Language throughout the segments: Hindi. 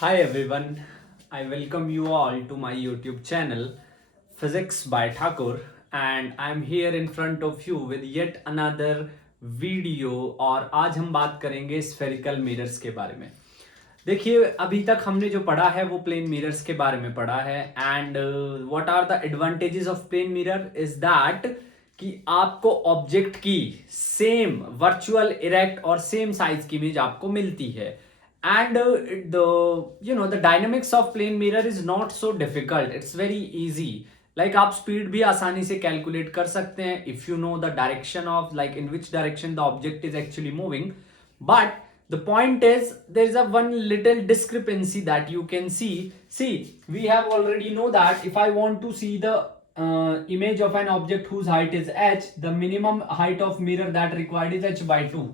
Hi everyone, I welcome you all to my YouTube channel Physics by Thakur, and I'm here in front of you with yet another video। और आज हम बात करेंगे स्फेरिकल मिरर्स के बारे में। देखिए, अभी तक हमने जो पढ़ा है वो प्लेन मिरर्स के बारे में पढ़ा है। And what are the advantages of plane mirror is that कि आपको ऑब्जेक्ट की सेम वर्चुअल इरेक्ट और सेम साइज की इमेज आपको मिलती है। and the dynamics of plane mirror is not so difficult, it's very easy। like आप स्पीड भी आसानी से कैलकुलेट कर सकते हैं if you know the direction of like in which direction the object is actually moving। but the point is there is a one little discrepancy that you can see we have already know that if I want to see the image of an object whose height is h, the minimum height of mirror that required is h by 2।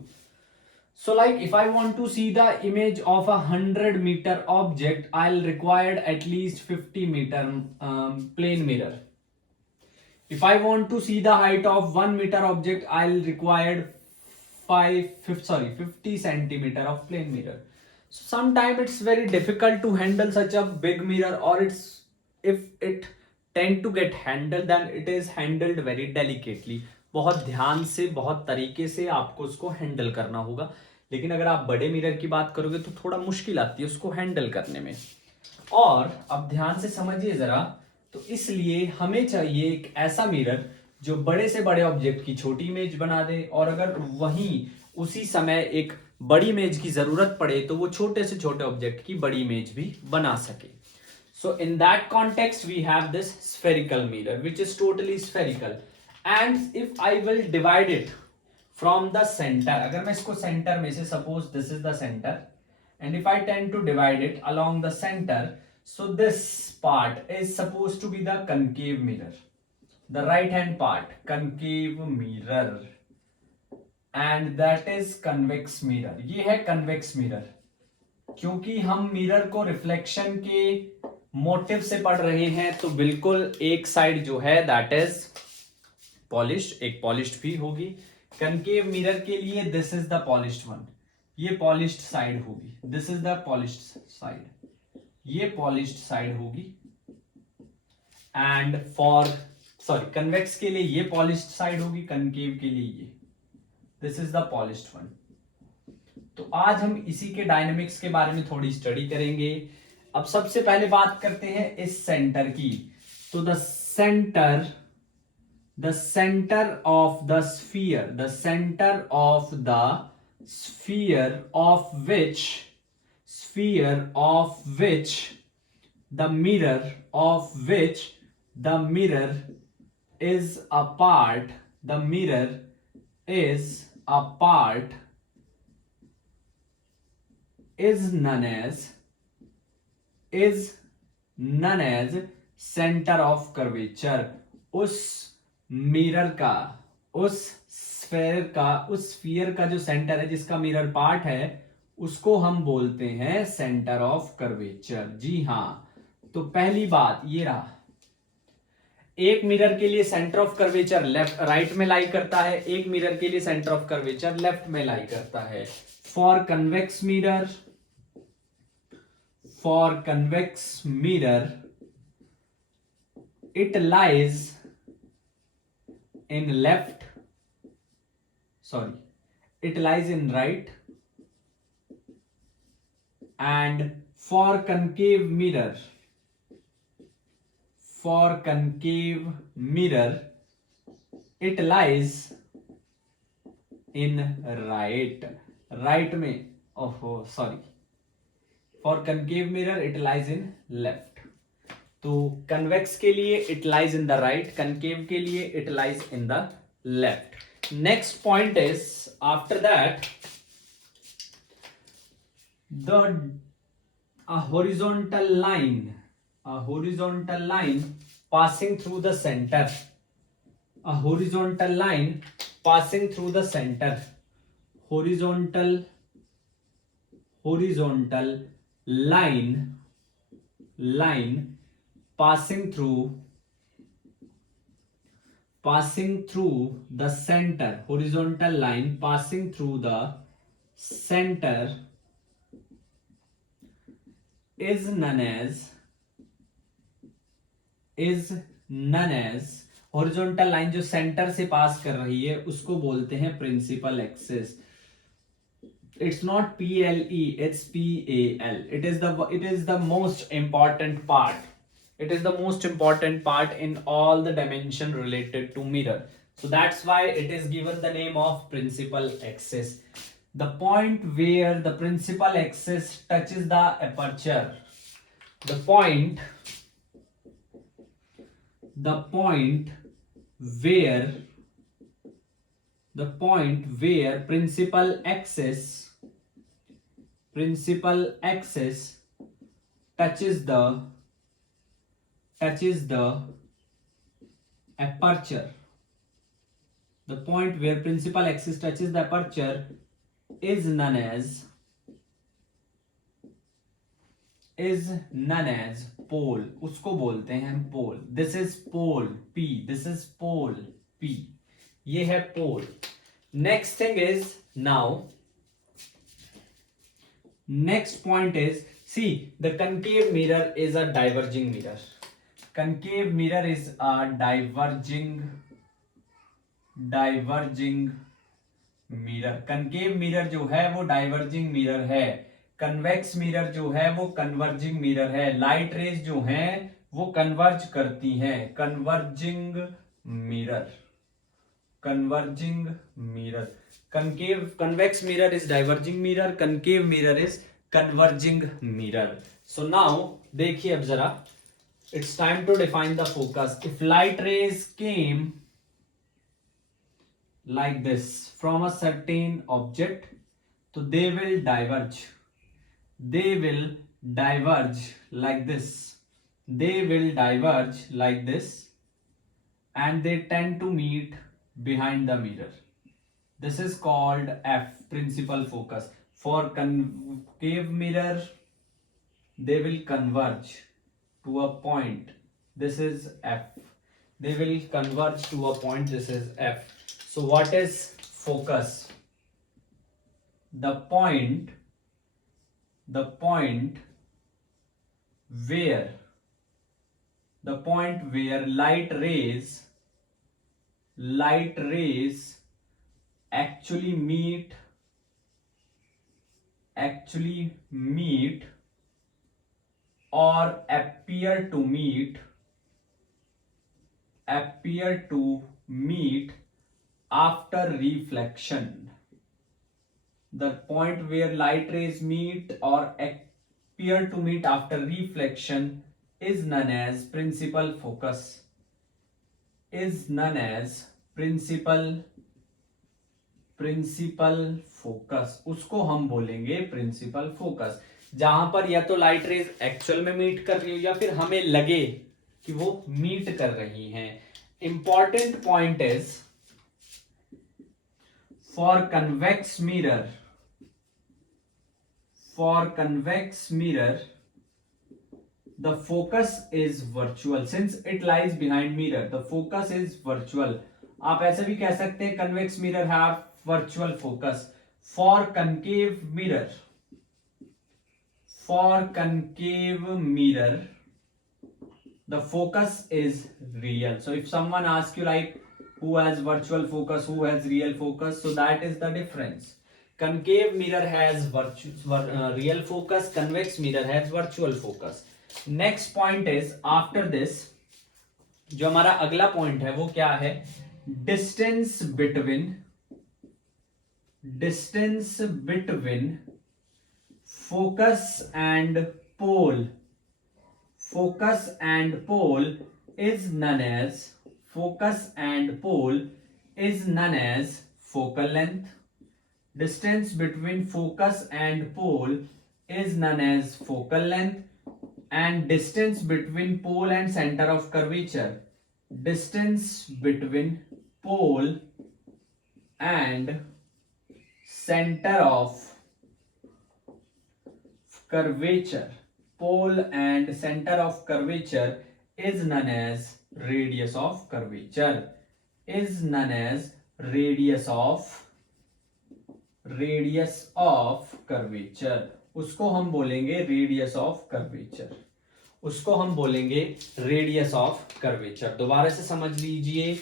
so like if I want to see the image of 100-meter object, I'll require at least 50-meter plane mirror। if I want to see the height of 1-meter object, I'll require 50 centimeter of plane mirror। so sometimes it's very difficult to handle such a big mirror, or it's if it tend to get handled then it is handled very delicately। बहुत ध्यान से बहुत तरीके से आपको उसको हैंडल करना होगा। लेकिन अगर आप बड़े मिरर की बात करोगे तो थोड़ा मुश्किल आती है उसको हैंडल करने में। और अब ध्यान से समझिए जरा, तो इसलिए हमें चाहिए एक ऐसा मिरर जो बड़े से बड़े ऑब्जेक्ट की छोटी इमेज बना दे, और अगर वहीं उसी समय एक बड़ी इमेज की जरूरत पड़े तो वो छोटे से छोटे ऑब्जेक्ट की बड़ी इमेज भी बना सके। So in that context we have this spherical mirror which is totally spherical. And if I will divide it from the centre, अगर मैं इसको सेंटर में से, suppose this is the centre, and if I tend to divide it along the center, so this part is supposed to be the concave mirror, the right hand part concave mirror, and that is convex mirror। ये है convex mirror, क्योंकि हम मिरर को रिफ्लेक्शन के मोटिव से पढ़ रहे हैं तो बिल्कुल एक साइड जो है दैट इज पॉलिश्ड, एक पॉलिश्ड भी होगी। कनकेव मिरर के लिए this is the polished one, ये पॉलिश्ड साइड होगी, this is the polished side, ये पॉलिश्ड साइड होगी। एंड फॉर कन्वेक्स के लिए ये पॉलिश्ड साइड होगी, कनकेव के लिए ये, this is the polished one. तो आज हम इसी के डायनेमिक्स के बारे में थोड़ी स्टडी करेंगे। अब सबसे पहले बात करते हैं इस सेंटर की। तो the center of the sphere, the center of the sphere of which the mirror is a part, is known as center of curvature। उस मिरर का, उस स्फीयर का जो सेंटर है, जिसका मिरर पार्ट है, उसको हम बोलते हैं सेंटर ऑफ कर्वेचर। जी हां, तो पहली बात ये रहा, एक मिरर के लिए centre of curvature left right में लाई करता है, एक मिरर के लिए सेंटर ऑफ कर्वेचर लेफ्ट में लाई करता है। For convex mirror it lies in right, and for concave mirror it lies in right में, for concave mirror it lies in left। तो कन्वेक्स के लिए it lies in the right, concave के लिए it lies in the left. Next point is after that a horizontal line passing through the center, horizontal line passing through the center passing through the center, horizontal line passing through the center is known as horizontal line जो सेंटर से पास कर रही है उसको बोलते हैं principal axis. It's not PLE, it's PAL. It is the most important part. It is the most important part in all the dimension related to mirror. So that's why it is given the name of principal axis. The point where the principal axis touches the aperture. The point where principal axis touches the aperture. The point where principal axis touches the aperture is known as pole. उसको बोलते हैं हम pole. This is pole P. This is pole P. ये है pole. Next thing is next point is, see, the concave mirror is a diverging mirror. Concave mirror is a diverging mirror. concave mirror जो है वो diverging mirror है. कन्वेक्स मिरर जो है वो कन्वर्जिंग मिरर है. लाइट रेज जो हैं वो कन्वर्ज करती हैं. Converging mirror. Convex mirror is diverging mirror. Concave mirror is converging mirror. So now देखिए अब जरा, it's time to define the focus. If light rays came like this from a certain object, so they will diverge like this. And they tend to meet behind the mirror. This is called F, principal focus. For concave mirror, they will converge to a point. This is F. They will converge to a point. This is F. So what is focus? The point where light rays actually meet or appear to meet after reflection. The point where light rays meet or appear to meet after reflection is known as principal focus. Principal focus, उसको हम बोलेंगे प्रिंसिपल फोकस. जहां पर या तो लाइट रेज एक्चुअल में मीट कर रही हो या फिर हमें लगे कि वो मीट कर रही हैं. Important point is, for convex mirror the focus is virtual. Since it lies behind mirror, the focus is virtual. आप ऐसे भी कह सकते हैं convex mirror have virtual focus. For concave mirror, the focus is real. So if someone asks you like who has virtual focus, who has real focus, so that is the difference. Concave mirror has real focus, convex mirror has virtual focus. Next point is, after this जो हमारा अगला पॉइंट है वो क्या है? Distance between focus and pole. is known as focal length. Distance between focus and pole is known as focal length. And distance between pole and center of curvature. Distance between pole and center of curvature. Pole and center of curvature is known as radius of curvature. उसको हम बोलेंगे रेडियस ऑफ कर्वेचर, उसको हम बोलेंगे रेडियस ऑफ कर्वेचर। दोबारा से समझ लीजिए,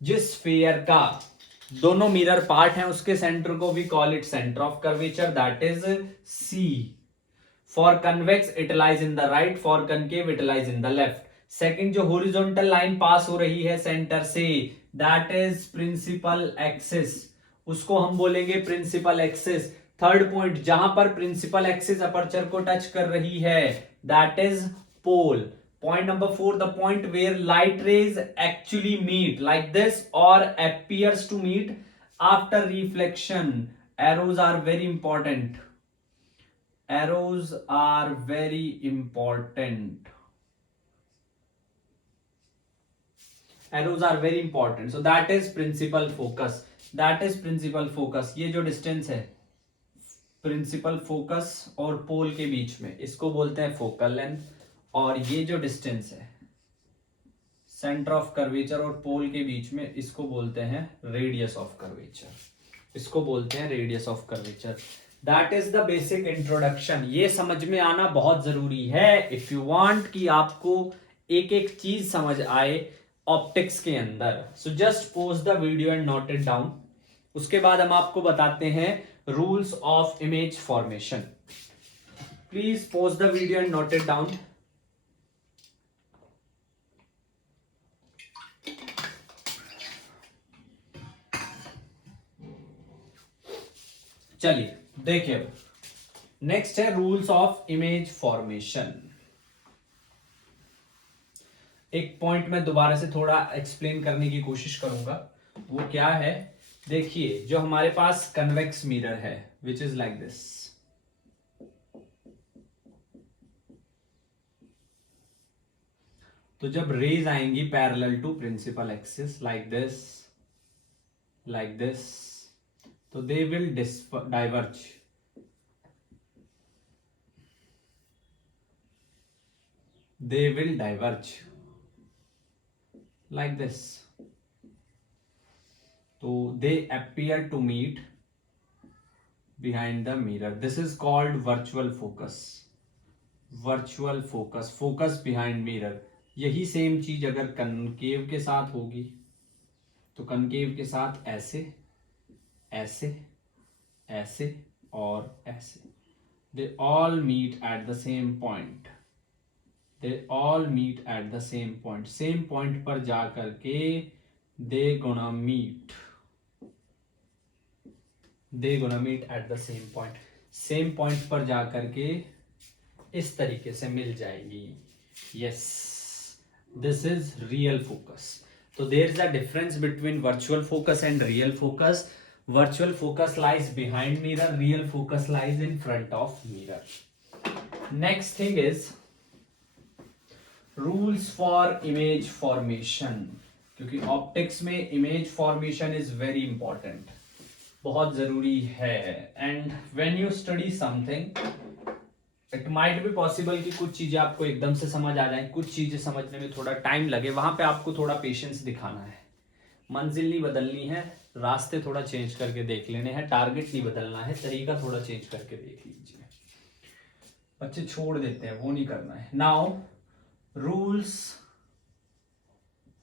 जिस स्फीयर का दोनों मिरर पार्ट हैं उसके सेंटर को we call it centre of curvature, that is C. For convex it lies in the right, for concave it lies in the left. Second, जो हॉरिजॉन्टल लाइन पास हो रही है सेंटर से, दैट इज प्रिंसिपल एक्सिस, उसको हम बोलेंगे प्रिंसिपल एक्सिस। थर्ड पॉइंट, जहां पर प्रिंसिपल एक्सिस अपर्चर को टच कर रही है, that is pole. Point number 4, the point where light rays actually meet like this or appears to meet after reflection. Arrows are very important. Arrows are very important. Arrows are very important. So that is principal focus. That is principal focus. ये जो distance है प्रिंसिपल फोकस और पोल के बीच में, इसको बोलते हैं फोकल लेंथ। और ये जो डिस्टेंस है सेंटर ऑफ कर्वेचर और पोल के बीच में, इसको बोलते हैं रेडियस ऑफ कर्वेचर, इसको बोलते हैं radius of curvature. That is the basic introduction. ये समझ में आना बहुत जरूरी है इफ यू वांट कि आपको एक एक चीज समझ आए ऑप्टिक्स के अंदर। So just pause the video and note it down. उसके बाद हम आपको बताते हैं rules of image formation. Please pause the video and note it down. चलिए देखिए, नेक्स्ट है रूल्स ऑफ इमेज फॉर्मेशन। एक पॉइंट में दोबारा से थोड़ा एक्सप्लेन करने की कोशिश करूंगा, वो क्या है। देखिए, जो हमारे पास कन्वेक्स मिरर है विच इज लाइक दिस, तो जब रेज आएंगी parallel to principal axis like this, तो they will diverge, they will diverge like this, so they appear to meet behind the mirror. This is called virtual focus. virtual focus, focus behind mirror। यही सेम चीज अगर कनकेव के साथ होगी तो कनकेव के साथ ऐसे ऐसे ऐसे और ऐसे, they all meet at the same point, they all meet at the same point, same point पर जा करके they gonna meet at the same point, same point पर जा करके इस तरीके से मिल जाएगी। yes, this is real focus। तो there is a difference between virtual focus and real focus। virtual focus lies behind mirror, real focus lies in front of mirror। next thing is rules for image formation, क्योंकि ऑप्टिक्स में image formation is very important, बहुत जरूरी है। And when you study something, it might be possible कि कुछ चीजें आपको एकदम से समझ आ जाए, कुछ चीजें समझने में थोड़ा टाइम लगे, वहां पे आपको थोड़ा पेशेंस दिखाना है। मंजिल नहीं बदलनी है, रास्ते थोड़ा चेंज करके देख लेने हैं, टारगेट नहीं बदलना है, तरीका थोड़ा चेंज करके देख लीजिए। बच्चे छोड़ देते हैं, वो नहीं करना है। Now rules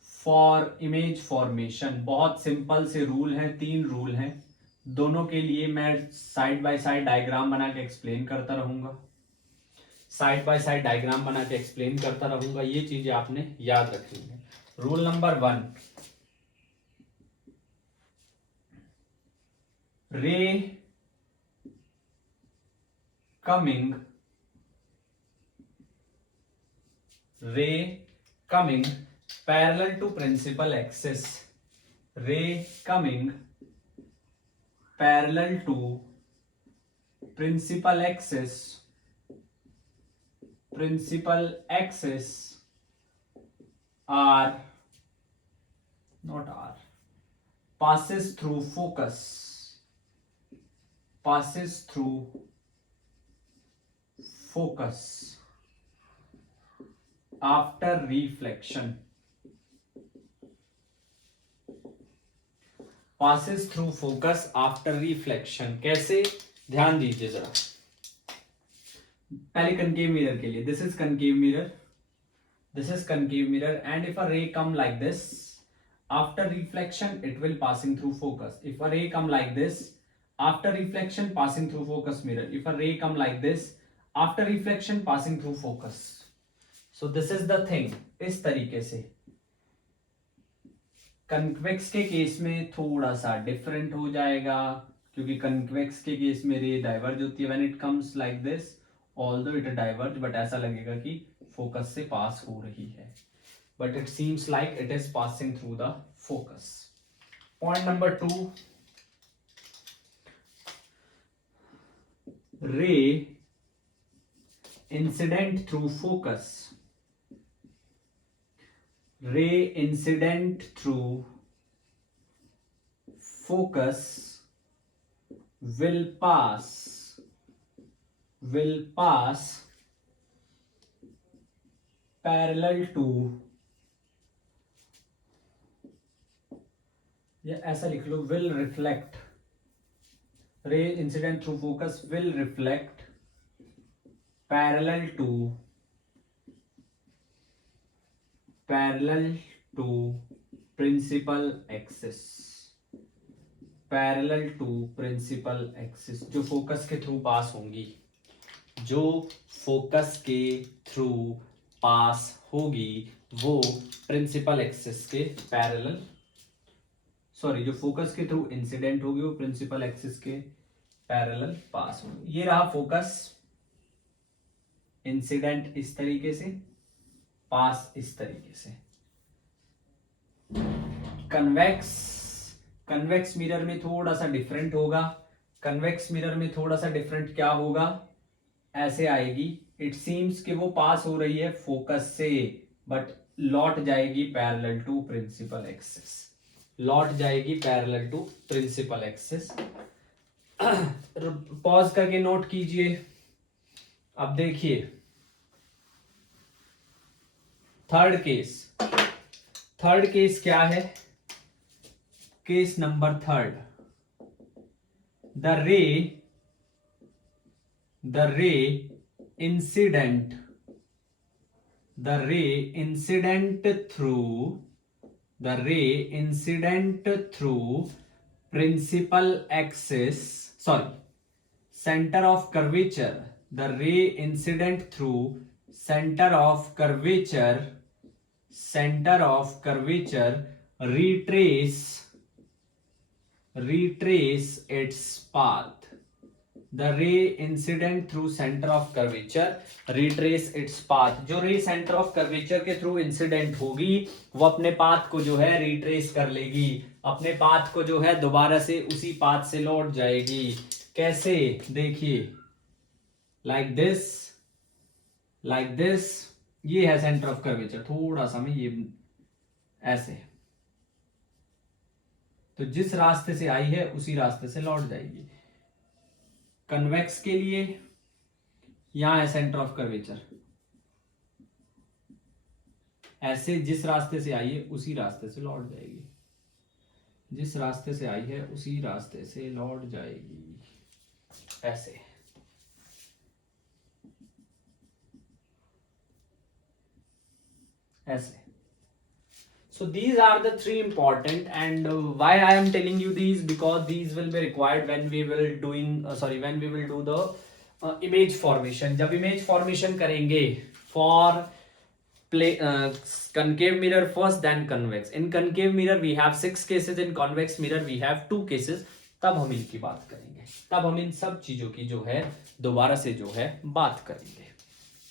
for image formation, बहुत सिंपल से रूल हैं, 3 रूल हैं। दोनों के लिए मैं साइड बाय साइड डायग्राम बना के एक्सप्लेन करता रहूंगा, साइड बाय साइड डायग्राम बना के एक्सप्लेन करता रहूंगा, ये चीजें आपने याद रखनी है। रूल नंबर 1, रे coming parallel to principal axis, ray coming parallel to principal axis are not are passes through focus after reflection, passes through focus after reflection। कैसे, ध्यान दीजिए जरा। पहले concave mirror के लिए, this is concave mirror, this is concave mirror, and if a ray come like this, after reflection it will passing through focus. If a ray come like this, after reflection passing through focus mirror. If a ray come like this, after reflection passing through focus. So this is the thing. इस तरीके से कन्वेक्स के केस में थोड़ा सा डिफरेंट हो जाएगा, क्योंकि कन्वेक्स के केस में रे डाइवर्ज होती है when it comes like this, although it diverge, but ऐसा लगेगा कि फोकस से पास हो रही है, but it seems like it is passing through the focus. Point number 2, रे incident through focus. Ray incident through focus will pass parallel to, या ऐसा लिख लो, will reflect. Ray incident through focus will reflect parallel to principal axis. Parallel to principal axis, जो फोकस के थ्रू पास होंगी, जो फोकस के थ्रू पास होगी वो प्रिंसिपल एक्सिस के पैरेलल, सॉरी, जो फोकस के थ्रू इंसिडेंट होगी वो प्रिंसिपल एक्सिस के पैरेलल पास होगी. ये रहा फोकस, इंसिडेंट इस तरीके से, पास इस तरीके से. कन्वेक्स मिरर में थोड़ा सा डिफरेंट होगा. कन्वेक्स मिरर में थोड़ा सा डिफरेंट क्या होगा, ऐसे आएगी. इट सीम्स कि वो पास हो रही है फोकस से, बट लौट जाएगी पैरेलल टू प्रिंसिपल एक्सिस, लौट जाएगी parallel to principal axis. Pause करके नोट कीजिए. अब देखिए थर्ड केस क्या है. Case number third, the ray incident through principal axis, sorry, center of curvature. The ray incident through center of curvature retrace its path. The ray incident through center of curvature retrace its path. जो रे सेंटर ऑफ कर्वेचर के थ्रू इंसिडेंट होगी वो अपने पाथ को जो है रिट्रेस कर लेगी, अपने पाथ को जो है दोबारा से उसी पाथ से लौट जाएगी. कैसे, देखिए, लाइक दिस, ये है सेंटर ऑफ कर्वेचर. थोड़ा सा में ये ऐसे, तो जिस रास्ते से आई है उसी रास्ते से लौट जाएगी. कन्वेक्स के लिए यहां है सेंटर ऑफ कर्वेचर, ऐसे जिस रास्ते से आई है उसी रास्ते से लौट जाएगी, जिस रास्ते से आई है उसी रास्ते से लौट जाएगी, ऐसे. So these are the three important, and why I am telling you these, because these will be required when we will do the image formation. जब image formation करेंगे for concave mirror first, then convex. In concave mirror we have 6 cases, in convex mirror we have 2 cases. तब हम इनकी बात करेंगे, तब हम इन सब चीजों की जो है दोबारा से जो है बात करेंगे.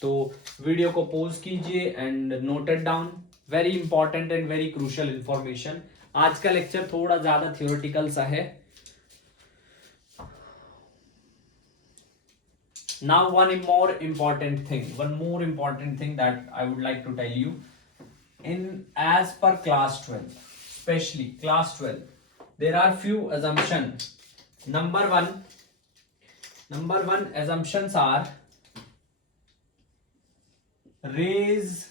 तो वीडियो को पॉज कीजिए and note it down. Very important and very crucial information. आज का लेक्चर थोड़ा ज्यादा थियोरेटिकल सा है. Now one more important thing that I would like to tell you. As per class 12, especially class 12, there are few assumptions. Number one assumptions are rays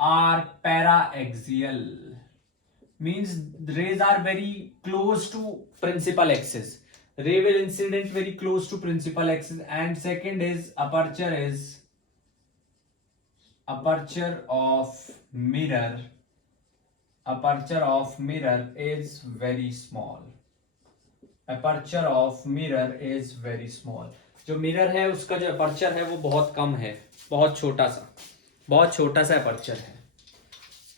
are para-axial, means rays are very close to principal axis. ray will incident very close to principal axis, and second is aperture of mirror is very small. Aperture of mirror is very small. जो मिरर है उसका जो अपर्चर है वो बहुत कम है, बहुत छोटा सा अपर्चर है.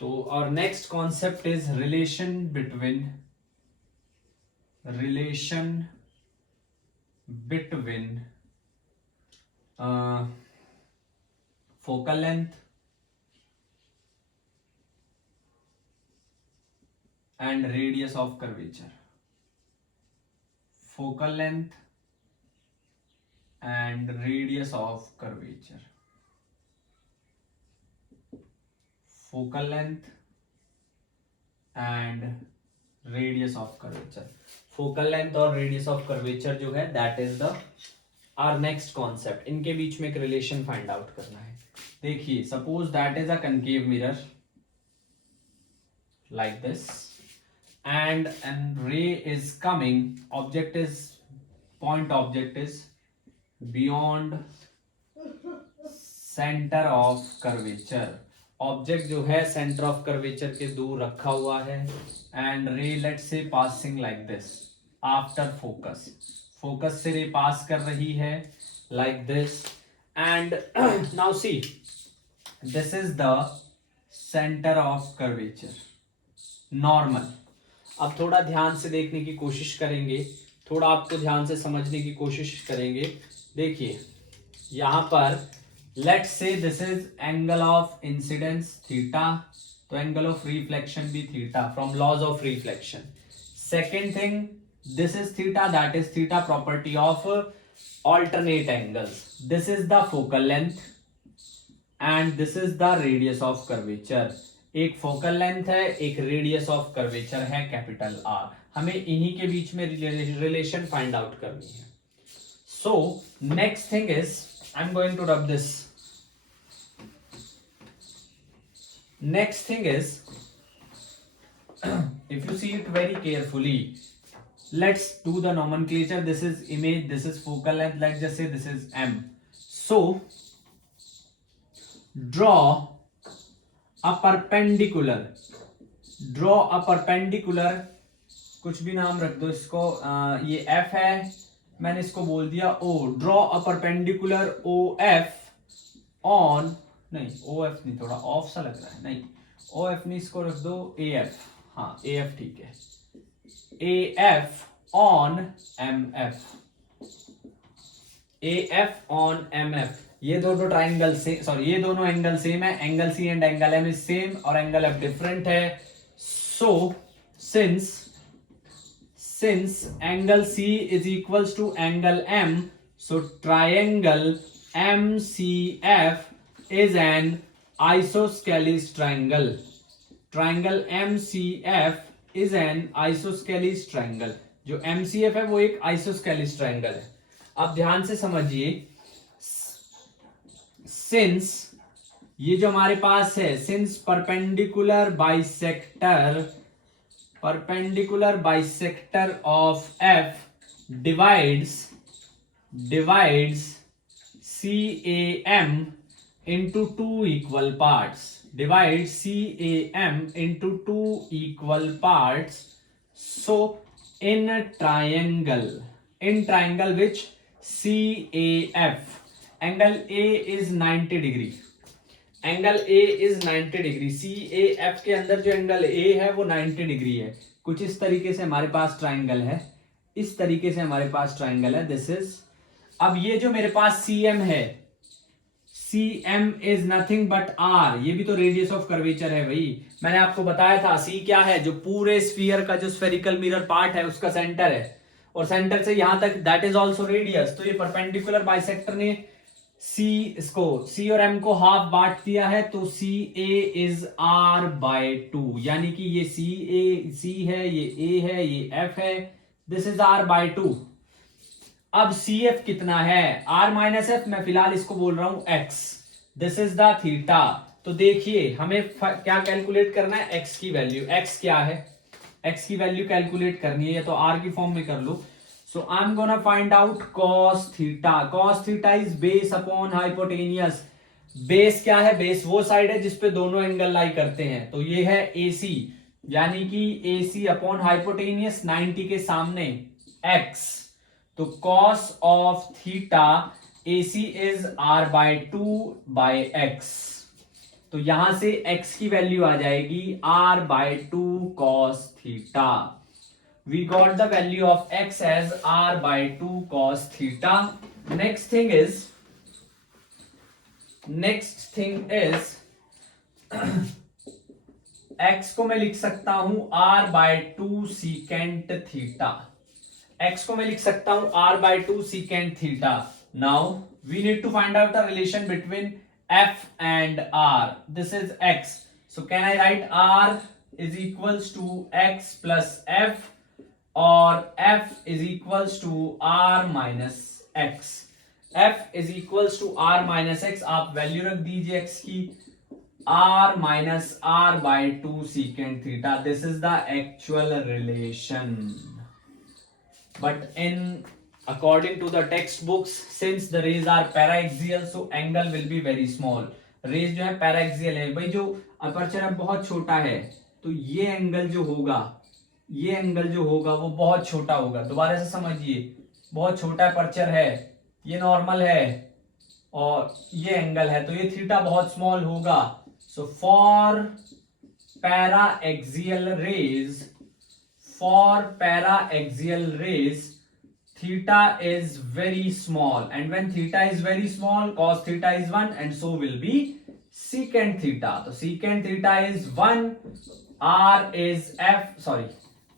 तो और next concept is relation between focal length and radius of curvature. Focal length and radius of curvature. Focal length and radius of curvature. Focal length और radius of curvature जो है that is the our next concept. इनके बीच में एक relation find out करना है. देखिए suppose that is a concave mirror like this. And ray is coming, point object is beyond center of curvature. Object जो है सेंटर ऑफ कर्वेचर के दूर रखा हुआ है, एंड रे let's say passing like this after focus से रे पास कर रही है like this, and now see this is the centre of curvature normal. अब थोड़ा ध्यान से देखने की कोशिश करेंगे, थोड़ा आपको ध्यान से समझने की कोशिश करेंगे. देखिए यहां पर let's say this is angle of incidence theta, तो एंगल ऑफ रिफ्लेक्शन भी theta from laws of reflection. Second thing this is theta, that is theta property of alternate angles. This is the focal length and this is the radius of curvature. एक फोकल लेंथ है, एक रेडियस ऑफ कर्वेचर है कैपिटल आर. हमें इन्हीं के बीच में रिलेशन फाइंड आउट करनी है. So next thing is I am going to rub this. Next thing is if you see it very carefully, let's do the nomenclature. This is image, this is focal length, let's just say this is m. So draw a perpendicular, कुछ भी नाम रख दो इसको, ये f है, मैंने इसको बोल दिया o. draw a perpendicular OF on, नहीं OF नहीं, थोड़ा ऑफ सा लग रहा है, नहीं OF नहीं, इसको रख दो AF. हाँ AF ठीक है. AF on MF. AF on MF. ये दोनों ट्राइंगल से, सॉरी ये दोनों एंगल सेम है. Angle C and angle M is same और एंगल एफ डिफरेंट है. So since angle C is equals to angle M, so triangle MCF is an isosceles triangle. Triangle MCF is an isosceles triangle. जो MCF है वो एक आइसोस्केलिस ट्राइंगल है. अब ध्यान से समझिए, सिंस ये जो हमारे पास है, since perpendicular bisector of F divides CAM into two equal parts. Divides CAM into two equal parts. So in triangle which CAF, angle A is 90 degree. Angle A is 90 degree. CAF के अंदर जो एंगल A है वो 90 डिग्री है. कुछ इस तरीके से हमारे पास ट्राइंगल है, इस तरीके से हमारे पास ट्राइंगल है. दिस इज, अब ये जो मेरे पास CM है, CM is nothing but R. ये भी तो रेडियस ऑफ कर्वेचर है भाई. मैंने आपको बताया था C क्या है, जो पूरे स्फीयर का जो स्फेरिकल मिरर पार्ट है उसका सेंटर है, और सेंटर से यहां तक दैट इज ऑल्सो रेडियस. तो ये परपेंडिकुलर बाइसेक्टर ने C और M को हाफ बांट दिया है, तो CA इज R/2. यानी कि ये C है, ये A है, ये F है, दिस इज R/2. अब CF कितना है, R-F. मैं फिलहाल इसको बोल रहा हूं X. This is the theta. तो देखिए हमें क्या कैलकुलेट करना है, X की वैल्यू. X क्या है, X की वैल्यू कैलकुलेट करनी है, या तो R की फॉर्म में कर लो. So I'm gonna find out cos theta. Cos theta is base upon hypotenuse. Base क्या है? बेस वो साइड है जिसपे दोनों एंगल लाई करते हैं, तो ये है AC, यानी कि AC अपॉन हाइपोटेनियस 90 के सामने x, तो cos of theta AC is r by 2 by x, तो यहां से x की वैल्यू आ जाएगी r by 2 cos theta. We got the value of x as r by 2 cos theta. Next thing is x को मैं लिख सकता हूं r by 2 secant theta. x को मैं लिख सकता हूं r by 2 secant theta. Now we need to find out the relation between f and r. This is x. So can I write r is equals to x plus f, और f is equals to r minus x. f is equals to r minus x. आप वैल्यू रख दीजिए x की, r minus r by 2 secant theta. This is the actual relation. But in according to the textbooks, since the rays are paraxial, so angle will be very small. Rays जो है paraxial है भाई, जो अपर्चर है बहुत छोटा है, तो ये एंगल जो होगा, ये एंगल जो होगा वो बहुत छोटा होगा. दोबारा से समझिए, बहुत छोटा अपर्चर है, ये नॉर्मल है और ये एंगल है, तो ये थीटा बहुत स्मॉल होगा. So for paraxial rays theta is very small, and when theta is very small, cos theta is 1, and so will be secant theta. So secant theta is 1,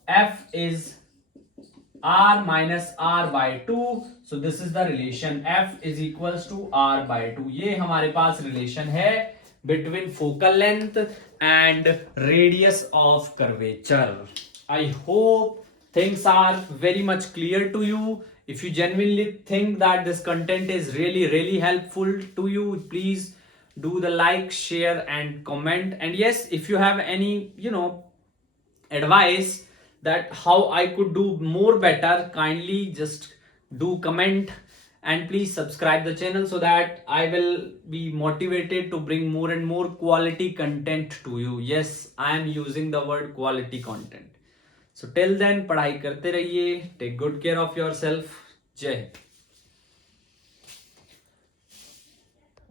f is r minus r by 2. So this is the relation, f is equals to r by 2. ये हमारे पास relation है between focal length and radius of curvature. I hope things are very much clear to you. If you genuinely think that this content is really helpful to you, please do the like, share and comment. And yes, if you have any advice that how I could do more better, kindly just do comment, and please subscribe the channel so that I will be motivated to bring more and more quality content to you. Yes, I am using the word quality content. So till then, पढ़ाई करते रहिए. Take good care of yourself. जय हिंद.